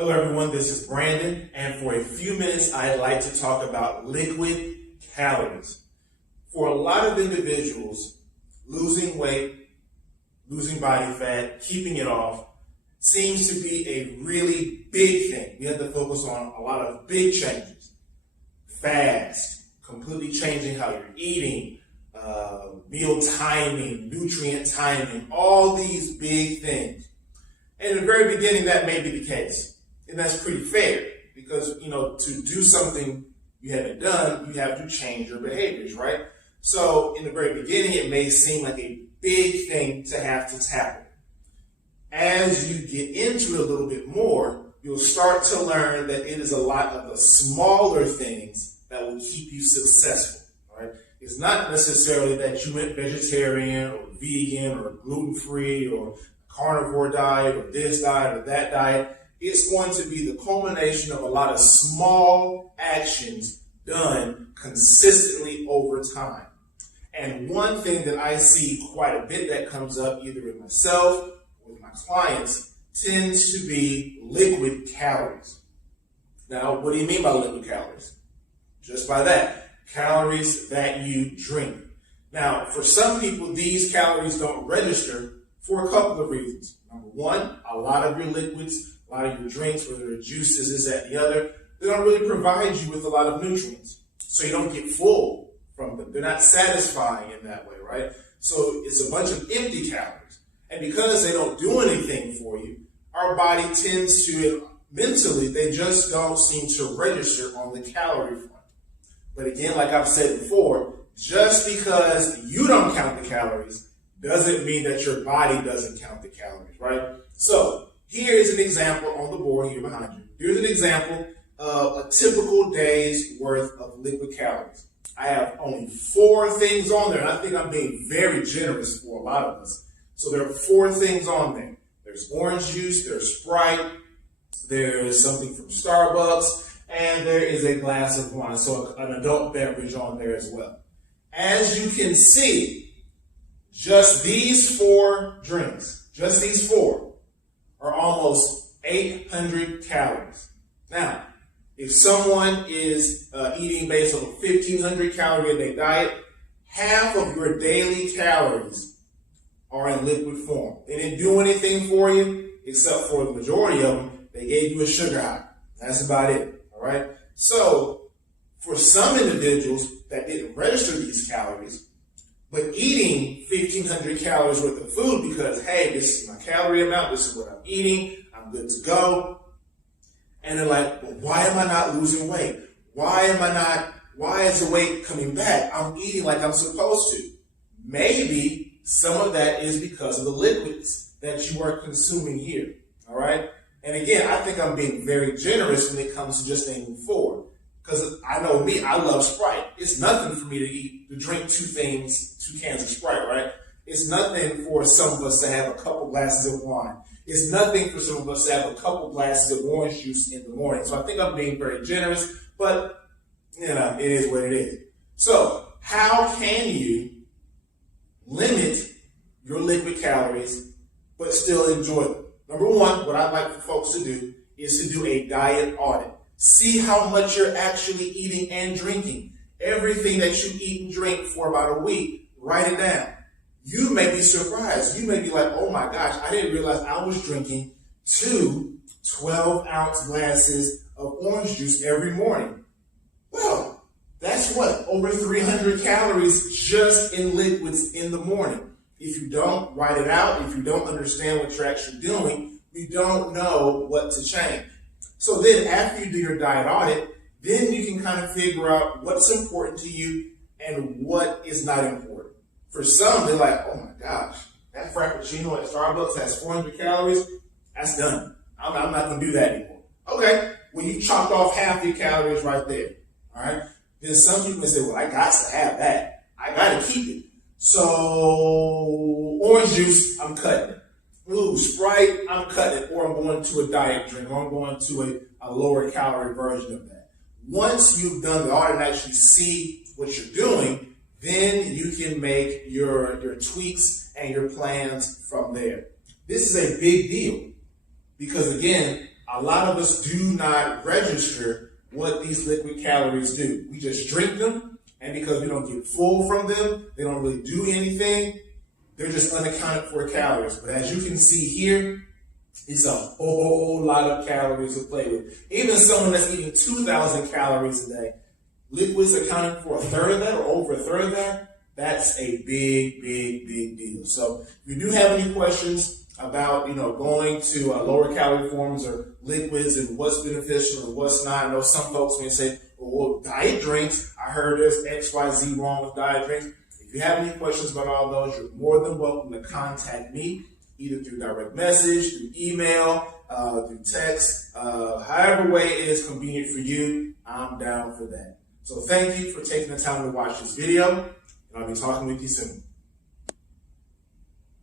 Hello everyone, this is Brandon, and for a few minutes I'd like to talk about liquid calories. For a lot of individuals, losing weight, losing body fat, keeping it off seems to be a really big thing. We have to focus on a lot of big changes. Fast, completely changing how you're eating, meal timing, nutrient timing, all these big things. And in the very beginning, that may be the case. And that's pretty fair because, to do something you haven't done, you have to change your behaviors, right? So in the very beginning, it may seem like a big thing to have to tackle. As you get into it a little bit more, you'll start to learn that it is a lot of the smaller things that will keep you successful, right? It's not necessarily that you went vegetarian or vegan or gluten-free or carnivore diet or this diet or that diet. It's going to be the culmination of a lot of small actions done consistently over time. And one thing that I see quite a bit that comes up either with myself or with my clients tends to be liquid calories. Now, what do you mean by liquid calories? Just by that, calories that you drink. Now, for some people, these calories don't register for a couple of reasons. Number one, a lot of your liquids, a lot of your drinks, whether they're juices, this, that, and the other, they don't really provide you with a lot of nutrients. So you don't get full from them. They're not satisfying in that way, right? So it's a bunch of empty calories. And because they don't do anything for you, our body tends to, mentally, they just don't seem to register on the calorie front. But again, like I've said before, just because you don't count the calories doesn't mean that your body doesn't count the calories, right? So here is an example on the board here behind you. Here's an example of a typical day's worth of liquid calories. I have only 4 things on there, and I think I'm being very generous for a lot of us. So there are 4 things on there. There's orange juice, there's Sprite, there's something from Starbucks, and there is a glass of wine, so an adult beverage on there as well. As you can see, just these 4 drinks, just these 4, are almost 800 calories. Now, if someone is eating based on a 1,500 calorie a day diet, half of your daily calories are in liquid form. They didn't do anything for you, except for the majority of them, they gave you a sugar high. That's about it, all right? So, for some individuals that didn't register these calories, but eating 1,500 calories worth of food because, hey, this is my calorie amount, this is what I'm eating, I'm good to go. And they're like, well, why am I not losing weight? Why is the weight coming back? I'm eating like I'm supposed to. Maybe some of that is because of the liquids that you are consuming here, all right? And again, I think I'm being very generous when it comes to just naming 4. Because I know me, I love Sprite. It's nothing for me to drink 2 cans of Sprite, right? It's nothing for some of us to have a couple glasses of wine. It's nothing for some of us to have a couple glasses of orange juice in the morning. So I think I'm being very generous, but, it is what it is. So how can you limit your liquid calories, but still enjoy them? Number one, what I'd like for folks to do is to do a diet audit. See how much you're actually eating and drinking. Everything that you eat and drink for about a week, write it down. You may be surprised. You may be like, oh my gosh, I didn't realize I was drinking 2 12-ounce glasses of orange juice every morning. Well, that's what? Over 300 calories just in liquids in the morning. If you don't write it out, if you don't understand what you're actually doing, you don't know what to change. So then after you do your diet audit, then you can kind of figure out what's important to you and what is not important. For some, they're like, oh my gosh, that Frappuccino at Starbucks has 400 calories. That's done. I'm not going to do that anymore. Okay, well, you chopped off half your calories right there. All right. Then some people may say, well, I got to have that. I got to keep it. So orange juice, I'm cutting it. Ooh, Sprite, I'm cutting it, or I'm going to a diet drink, or I'm going to a lower calorie version of that. Once you've done the audit and actually see what you're doing, then you can make your tweaks and your plans from there. This is a big deal because, again, a lot of us do not register what these liquid calories do. We just drink them, and because we don't get full from them, they don't really do anything. They're just unaccounted for calories. But as you can see here, it's a whole lot of calories to play with. Even someone that's eating 2,000 calories a day, liquids accounting for a third of that or over a third of that, that's a big deal. So if you do have any questions about, going to lower calorie forms or liquids and what's beneficial and what's not, I know some folks may say, well, diet drinks, I heard there's XYZ wrong with diet drinks. If you have any questions about all those, you're more than welcome to contact me, either through direct message, through email, through text, however way it is convenient for you, I'm down for that. So thank you for taking the time to watch this video, and I'll be talking with you soon.